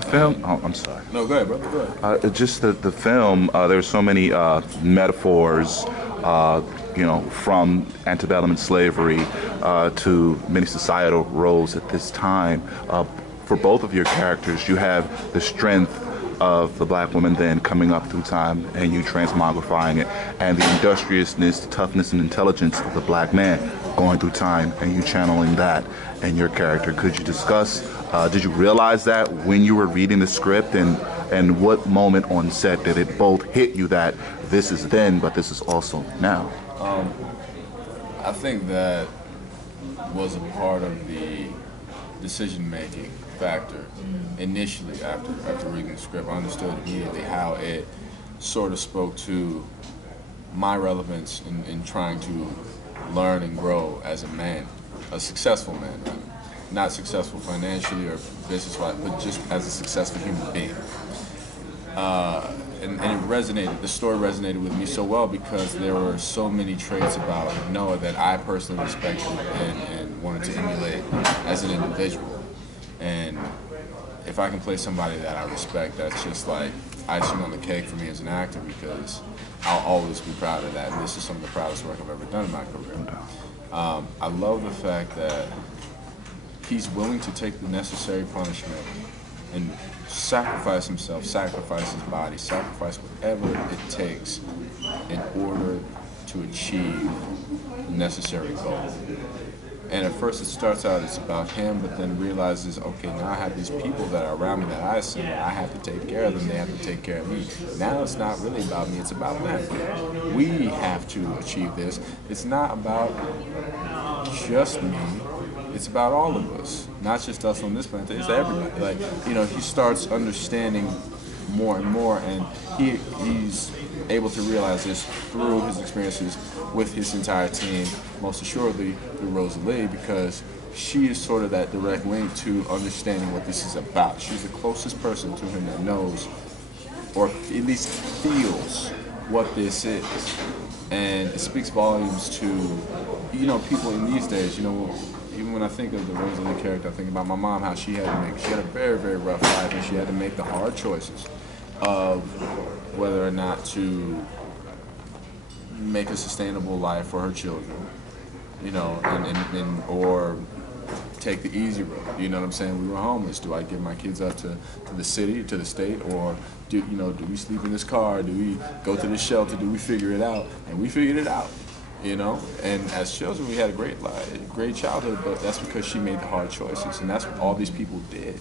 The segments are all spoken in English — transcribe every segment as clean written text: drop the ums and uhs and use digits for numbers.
the film. Oh, I'm sorry. No, go ahead, brother. Go ahead. Just the film. There's so many metaphors. From antebellum and slavery to many societal roles at this time. For both of your characters, you have the strength of the black woman then coming up through time and you transmogrifying it, and the industriousness, the toughness, and intelligence of the black man going through time and you channeling that in your character. Could you discuss, did you realize that when you were reading the script, and what moment on set did it both hit you that this is then, but this is also now? I think that was a part of the decision-making factor initially after reading the script. I understood immediately how it sort of spoke to my relevance in trying to learn and grow as a man, a successful man, rather. Not successful financially or business-wise, but just as a successful human being. And it resonated, the story resonated with me so well because there were so many traits about Noah that I personally respected and wanted to emulate as an individual. And if I can play somebody that I respect, that's just like icing on the cake for me as an actor, because I'll always be proud of that. And this is some of the proudest work I've ever done in my career. I love the fact that he's willing to take the necessary punishment and sacrifice himself, sacrifice his body, sacrifice whatever it takes in order to achieve the necessary goal. And at first it starts out, it's about him, but then realizes, okay, now I have these people that are around me that I assume I have to take care of them, they have to take care of me. Now it's not really about me, it's about them. We have to achieve this. It's not about just me. It's about all of us, not just us on this planet. It's everybody. Like, he starts understanding more and more, and he's able to realize this through his experiences with his entire team, most assuredly through Rosalie, because she is sort of that direct link to understanding what this is about. She's the closest person to him that knows, or at least feels, what this is. And it speaks volumes to, people in these days, even when I think of the Rosalie character, I think about my mom, how she had a very, very rough life, and she had to make the hard choices of whether or not to make a sustainable life for her children, or take the easy road. You know what I'm saying? We were homeless. Do I give my kids up to the city, to the state, or do we sleep in this car? Do we go to the shelter? Do we figure it out? And we figured it out. And as children we had a great childhood, but that's because she made the hard choices, and that's what all these people did,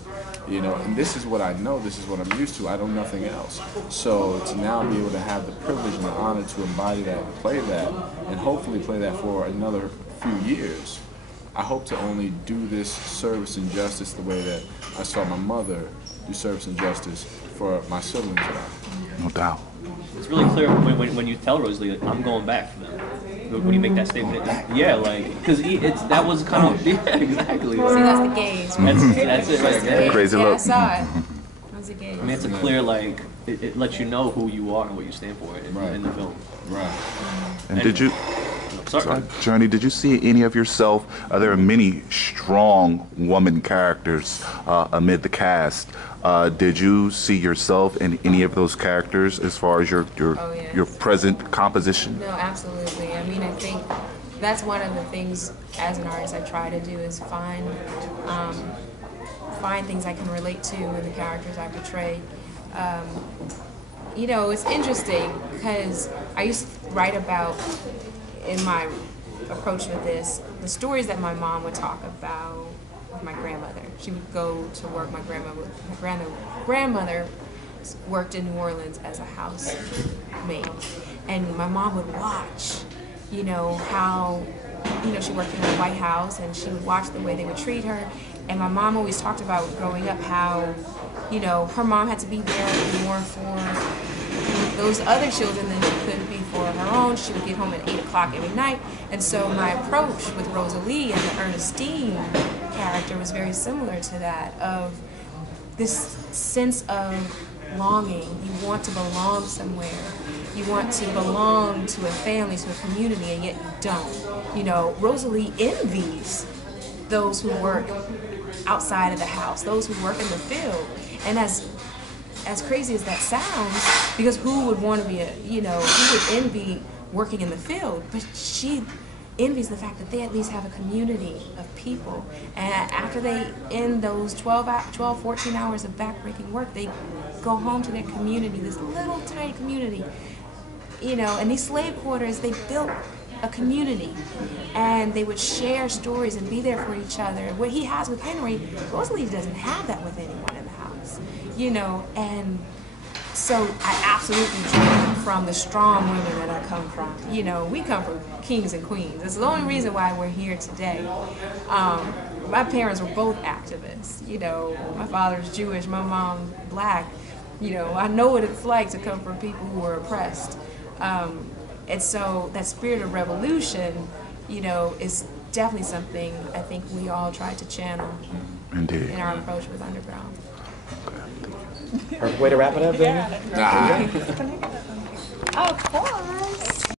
and this is what I know, this is what I'm used to, I know nothing else. So to now be able to have the privilege and the honor to embody that and play that, and hopefully play that for another few years, I hope to only do this service and justice the way that I saw my mother do service and justice for my siblings and I. No doubt. It's really clear when you tell Rosalie, like, I'm going back for them. When you make that statement, because that was kind of exactly. See, that's the gaze. That's it right there. Crazy Yeah, look. I saw it. That was the gaze. I mean, it's a clear, it lets you know who you are and what you stand for in the film. Right. And did you, sorry, Jurnee, did you see any of yourself? There are many strong woman characters amid the cast. Did you see yourself in any of those characters as far as your present composition? No, absolutely. I mean, I think that's one of the things as an artist I try to do is find things I can relate to in the characters I portray. It's interesting because I used to write about, in my approach with this, the stories that my mom would talk about with my grandmother. She would go to work. My grandmother worked in New Orleans as a housemaid, and my mom would watch, how, she worked in the White House, and she would watch the way they would treat her. And my mom always talked about growing up how, her mom had to be there more for those other children than she could be for her own. She would get home at 8 o'clock every night. And so my approach with Rosalie and the Ernestine character was very similar to that, of this sense of longing. You want to belong somewhere. You want to belong to a family, to a community, and yet you don't. Rosalie envies those who work outside of the house, those who work in the field. And as crazy as that sounds, because who would want to be who would envy working in the field? But she envies the fact that they at least have a community of people. And after they end those 14 hours of backbreaking work, they go home to their community, this little tiny community. And these slave quarters, they built a community, and they would share stories and be there for each other. What he has with Henry, Rosalie doesn't have that with anyone in the house, and so I absolutely dream from the strong women that I come from. We come from kings and queens. That's the only reason why we're here today. My parents were both activists. My father's Jewish, my mom's black. I know what it's like to come from people who were oppressed. And so that spirit of revolution, is definitely something I think we all try to channel in our approach with Underground. Perfect way to wrap it up, baby. Nah. Of course.